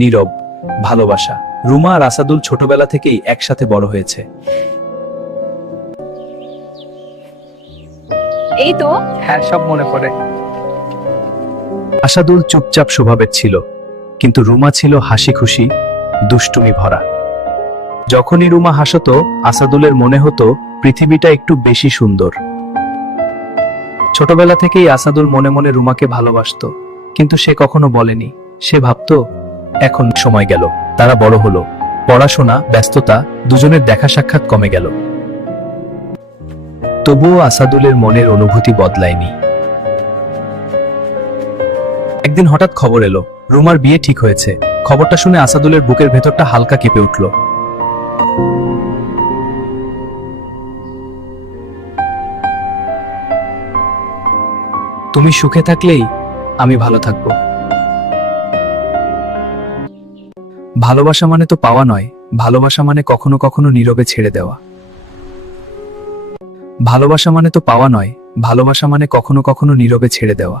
নীরব, ভালোবাসা। রুমা আর আসাদুল ছোটবেলা থেকেই একসাথে বড় হয়েছে। এই তো। হ্যাঁ, সব মনে পড়ে। আসাদুল চুপচাপ স্বভাবের ছিল, কিন্তু রুমা ছিল হাসি খুশি, দুষ্টুমি ভরা। যখনই রুমা হাসতো, আসাদুলের মনে হতো পৃথিবীটা একটু বেশি সুন্দর। ছোটবেলা থেকেই আসাদুল মনে মনে রুমাকে ভালোবাসতো, কিন্তু সে কখনো বলেনি। সে ভাবতো এখন সময় গেল, তারা বড় হলো, পড়াশোনা, ব্যস্ততা, দুজনের দেখা সাক্ষাৎ কমে গেল। তবুও আসাদুলের মনের অনুভূতি বদলায়নি। একদিন হঠাৎ খবর এলো, রুমার বিয়ে ঠিক হয়েছে। খবরটা শুনে আসাদুলের বুকের ভেতরটা হালকা কেঁপে উঠল। তুমি সুখে থাকলেই আমি ভালো থাকব। ভালোবাসা মানে তো পাওয়া নয়, ভালোবাসা মানে কখনো কখনো নীরবে ছেড়ে দেওয়া। ভালোবাসা মানে তো পাওয়া নয়, ভালোবাসা মানে কখনো কখনো নীরবে ছেড়ে দেওয়া।